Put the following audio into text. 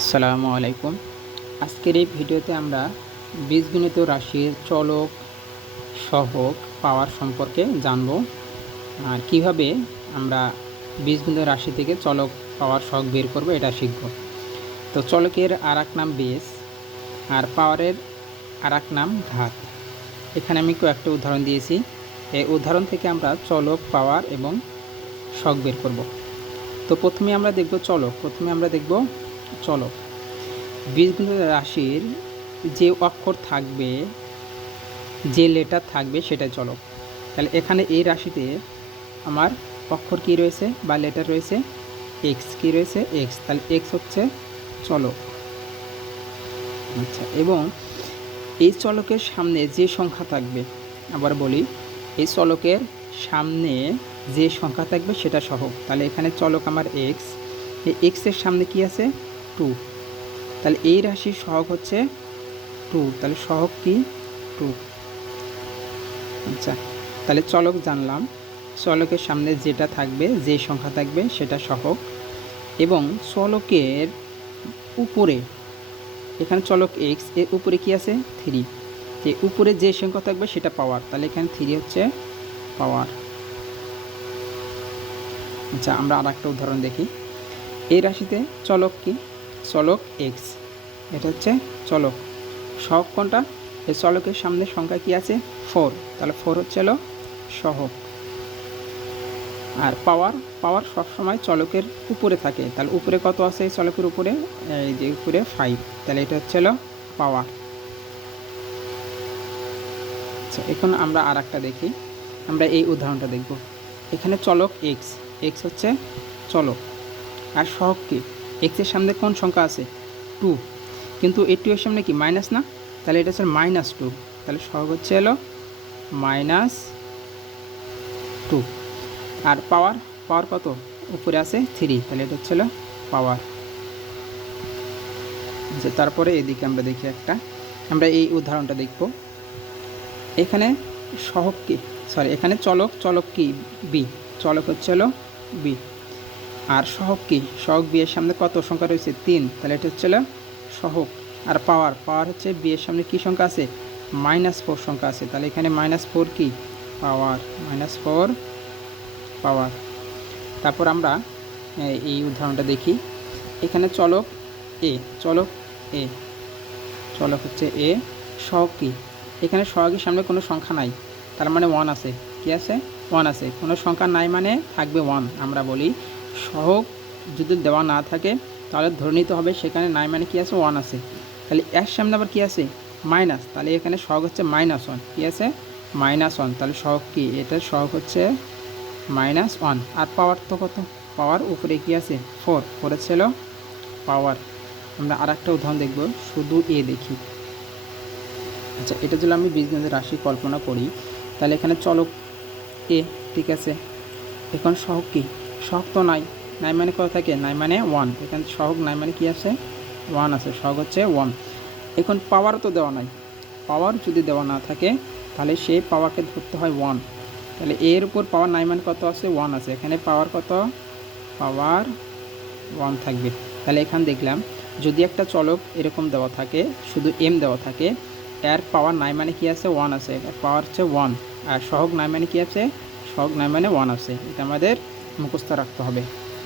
আসসালামু আলাইকুম। আজকের এই ভিডিওতে আমরা বীজগণিত রাশির চলক সহক পাওয়ার সম্পর্কে জানব। আর কীভাবে আমরা বীজগণিত রাশি থেকে চলক পাওয়ার শখ বের করব এটা শিখব। তো চলকের আর নাম বেস আর পাওয়ারের আর নাম ঘাত। এখানে আমি কয়েকটা উদাহরণ দিয়েছি। এই উদাহরণ থেকে আমরা চলক, পাওয়ার এবং শখ বের করব। তো প্রথমে আমরা দেখব চলক। প্রথমে আমরা দেখব চলক বীজগণিত রাশির যে অক্ষর থাকবে, যে লেটার থাকবে সেটাই চলক তাহলে এখানে এই রাশিতে আমার অক্ষর কি রয়েছে বা লেটার রয়েছে? এক্স কি রয়েছে? এক্স তাহলে এক্স হচ্ছে চলক আচ্ছা এবং এই চলকের সামনে যে সংখ্যা থাকবে, আবার বলি, এই চলকের সামনে যে সংখ্যা থাকবে সেটা সহক তাহলে এখানে চলক আমার এক্স এই এক্সের সামনে কি আছে? টু। তাহলে এই রাশির সহগ হচ্ছে টু। তাহলে সহগ কি? টু। আচ্ছা তাহলে চলক জানলাম। চলকের সামনে যেটা থাকবে, যে সংখ্যা থাকবে, সেটা সহগ। এবং চলকের উপরে, এখানে চলক এক্সের উপরে কি আছে? থ্রি যে উপরে যে সংখ্যা থাকবে, সেটা পাওয়ার তাহলে এখানে থ্রি হচ্ছে পাওয়ার আচ্ছা আমরা আর একটা উদাহরণ দেখি। এই রাশিতে চলক কি? চলক এক্স এটা হচ্ছে চলক। সহক কোনটা? এই চলকের সামনে সংখ্যা কি আছে? ফোর তাহলে ফোর হচ্ছে হলো সহক আর পাওয়ার পাওয়ার সবসময় চলকের উপরে থাকে। তাহলে উপরে কত আছে এই চলকের উপরে? এই যে উপরে ফাইভ তাহলে এটা হচ্ছে হলো পাওয়ার আচ্ছা এখন আমরা আর একটা দেখি। আমরা এই উদাহরণটা দেখব। এখানে চলক এক্স এক্স হচ্ছে চলক। আর সহক কি? এক্সের সামনে কোন সংখ্যা আছে? টু কিন্তু এই টু এর সামনে কি মাইনাস না? তাহলে এটা হচ্ছে মাইনাস টু তাহলে সহগ হচ্ছে এলো মাইনাস টু আর পাওয়ার পাওয়ার কত? উপরে আছে থ্রি তাহলে এটা হচ্ছে পাওয়ার যে তারপরে এদিকে আমরা দেখি একটা। আমরা এই উদাহরণটা দেখব। এখানে সহক কি? সরি এখানে চলক চলক কি? বি চলক হচ্ছে হলো বি আর সহক কি? সহক বিয়ের সামনে কত সংখ্যা রয়েছে? তিন। তাহলে এটা হচ্ছে সহক আর পাওয়ার? পাওয়ার হচ্ছে বিয়ের সামনে কী সংখ্যা আছে? মাইনাস ফোর সংখ্যা আছে। তাহলে এখানে মাইনাস ফোর কি? পাওয়ার। Minus four, power. তারপর আমরা এই উদাহরণটা দেখি। এখানে চলক এ চলক এ। চলক হচ্ছে এ। সহক কি? এখানে সহগের সামনে কোনো সংখ্যা নাই। তার মানে ওয়ান আছে। কি আছে? ওয়ান আছে। কোনো সংখ্যা নাই মানে থাকবে ওয়ান আমরা বলি সহগ যদি দেওয়া না থাকে, তাহলে ধরে নিতে হবে সেখানে নাই মানে কী আছে? ওয়ান আছে। তাহলে এর সামনে আবার কী আছে? মাইনাস তাহলে এখানে সহগ হচ্ছে মাইনাস ওয়ান কী আছে? মাইনাস ওয়ান তাহলে সহগ কী? এটা সহগ হচ্ছে মাইনাস ওয়ান আর পাওয়ার তো কত? পাওয়ার উপরে কী আছে? ফোর ফোর ছিল পাওয়ার আমরা আর একটা উদাহরণ দেখব। শুধু এ দেখি। আচ্ছা এটা যদি আমি বিজনেসের রাশি কল্পনা করি, তাহলে এখানে চলক এ ঠিক আছে? এখন সহগ কী? সহগ তো নাই। নাই মানে কত থাকে? নাই মানে ওয়ান এখানে সহগ নাই মানে কি আছে? ওয়ান আছে। সহগ হচ্ছে ওয়ান এখন পাওয়ার তো দেওয়া নাই। পাওয়ার যদি দেওয়া না থাকে, তাহলে সেই পাওয়ারকে ধরতে হয় ওয়ান তাহলে এর উপর পাওয়ার নাই মানে কত আছে? ওয়ান আছে। এখানে পাওয়ার কত? পাওয়ার ওয়ান থাকবে। তাহলে এখানে দেখলাম, যদি একটা চলক এরকম দেওয়া থাকে, শুধু এম দেওয়া থাকে, এর পাওয়ার নাই মানে কি আছে? ওয়ান আছে। পাওয়ার হচ্ছে ওয়ান আর সহগ নাই মানে কি আছে? সহগ নাই মানে ওয়ান আছে। এটা আমাদের মুখস্থ রাখতে হবে।